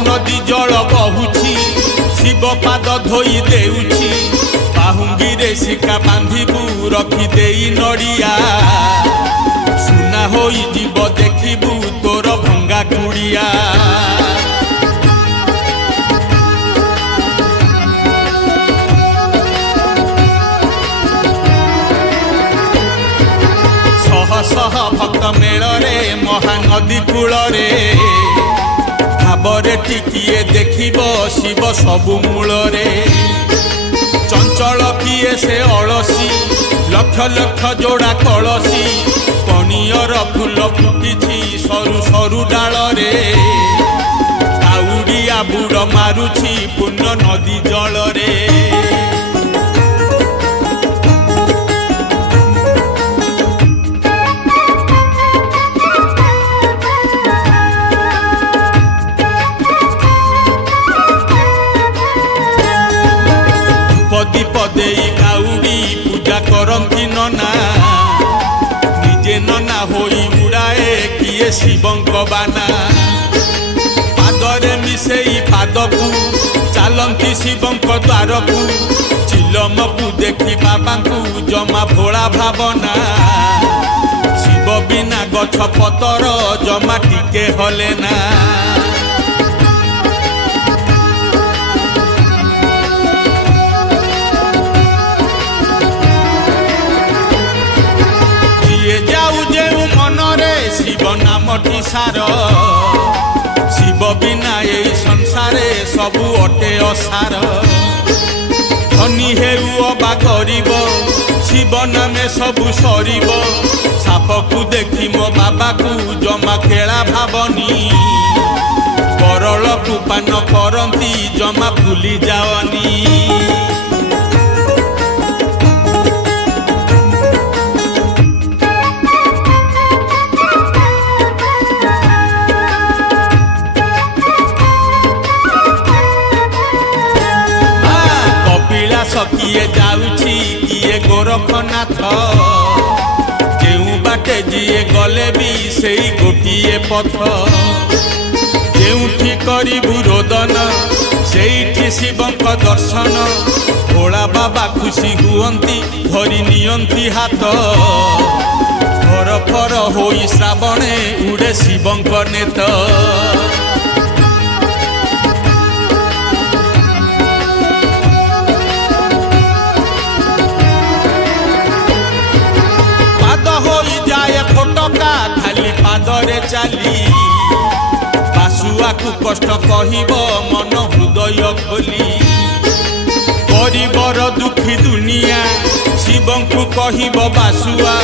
महानदी जल बहुची शिव पाद धोई देउची बाहुंगी शिका बांधिबू रखिदे नड़िया सुना होई जीव देखिबू तोर भंगा कुड़िया शह शह भक्त मेଳରେ महानदी कूଳରେ भावरे टिकिए देखिब शिव सबु मूଳରେ चंचल किए से अलसी लक्ष लक्ष जोड़ा कलसी कनियर फूल फुटिछि सरु सरु डालरे काउडिया बुड़ मारुछि पुण्य नदी जलरे दीप दे काउडी पूजा करती नना निजे नना होई उड़ाए किए शिवंक बाना पादरे मिसेई पादकू चलती शिवंक द्वारकू चिलमकू देखी बाबांकू जमा भोला भावना शिव बिना गछ पतर जमा टिके हले ना शिव नामटी सार शिव बिना ये संसारे सबु अटे असार धनी हेउ अबा गरीब शिव नामे सबु सरीब सापकू देखी मो बाबा को जमा खेला भावनी करल को पान करती जमा भूली जावनी किए जाउछि किए गोरखनाथ केउ बाटे जिए गले भी सेई गोटिए पथ केउठी करिबु रोदन सेईठी शिवंक दर्शन भोला बाबा खुशी हुअंती धरि नियंती हाथ फर फर होई श्रावणे उड़े शिवंक नेत फोटका खाली पादरे चली बासुआ को कष्ट कहिब मन हृदय खोली गरीबर दुखी दुनिया शिवं को कहिब बासुआ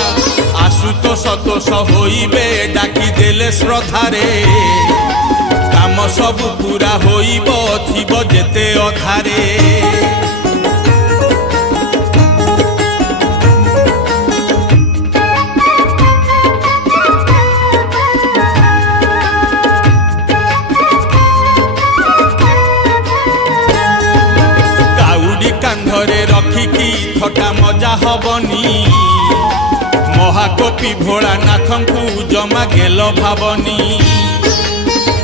आसुत सतोष होइबे डाकी देले श्रद्धारे काम सब पूरा होइब थिब जेते अधारे कांधरे रखिकी थटा मजा हबनी महाकपि भोलानाथंकु जमा गेल भावनी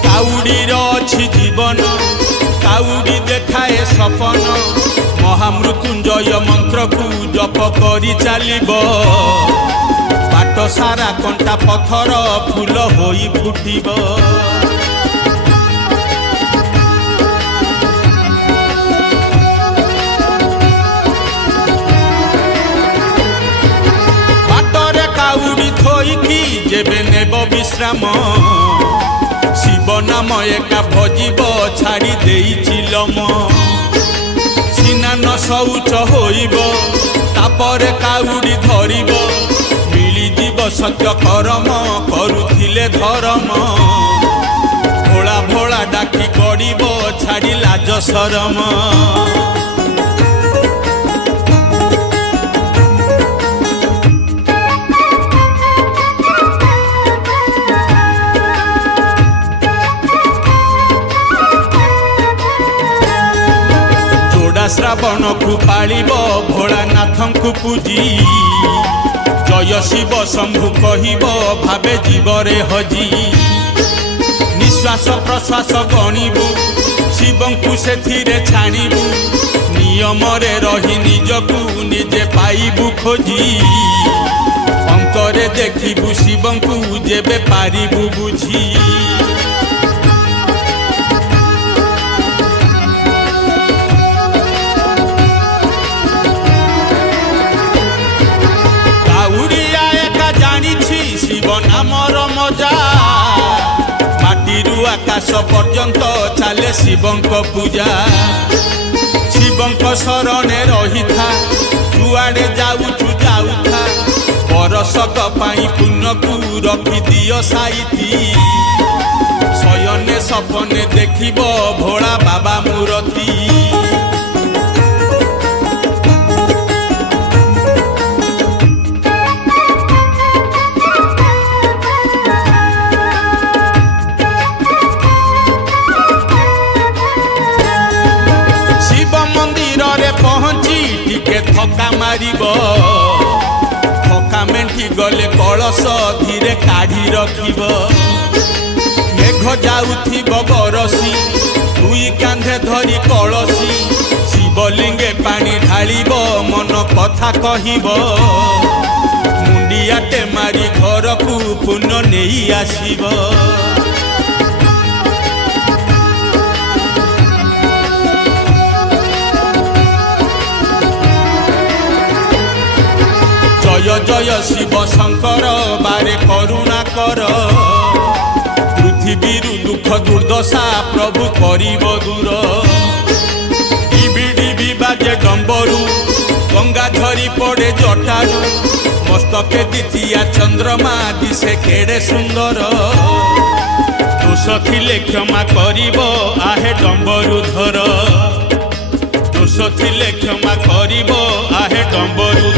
काउडीर अछि जीवन काउडी देखाए सपन महामृत्युंजय मंत्र को जप करी चलिब बाट सारा कंटा पथर फूल होई फुटिब जेबे नेब विश्राम शिव नाम एका भजिब छाड़ी देई चिलम सिना शौच होइब तापर काउडी धरिब मिली जीव सत्य करम करुथिले धर्म भोला भोला डाकी गड़िब छाड़ी लाज शरम श्रावण को पालिब भोलानाथ को पूजी जय शिव शंभु कहिब भावे जीवरे हजी निश्वास प्रश्वास गणिबु शिवंकु सेथिरे छाणिबु नियमरे रही निजकु निजे पाइबु खोजी अंतरे देखिबु शिवंकु जेबे पारिबु बुझी काउड़िया एका जानिछि शिव नामर मजा माटीरू आकाश पर्यंत चले शिवंक पूजा शिवंक शरणे रही था जुआड़े जाऊछु जाऊथा परसक पाई पुण्य को रखी दियो साइती शयने सपने देखिब भोला बाबा मूर्ति पहुँची टिके थका मारिब थका मेंटी गले कलश धीरे काढ़ी रखिब मेघ जाउथिब बरसी दुई कांधे धरी कलसी शिवलिंगे पानी ढालिब मन कथा कहिब मुंडियाटे मारी घर को पुण्य नहीं आसिब जय जय शिव शंकर बारे करुणा कर पृथ्वी दुख दुर्दशा प्रभु करिब दूर डिबिडी बाजे डंबरू गंगा झरी पड़े जटारू मस्तके द्वितीया चंद्रमा दिशे केड़े सुंदर दोष थिले क्षमा करिब आहे डंबरू धर दोष थिले क्षमा करिब आहे डंबरू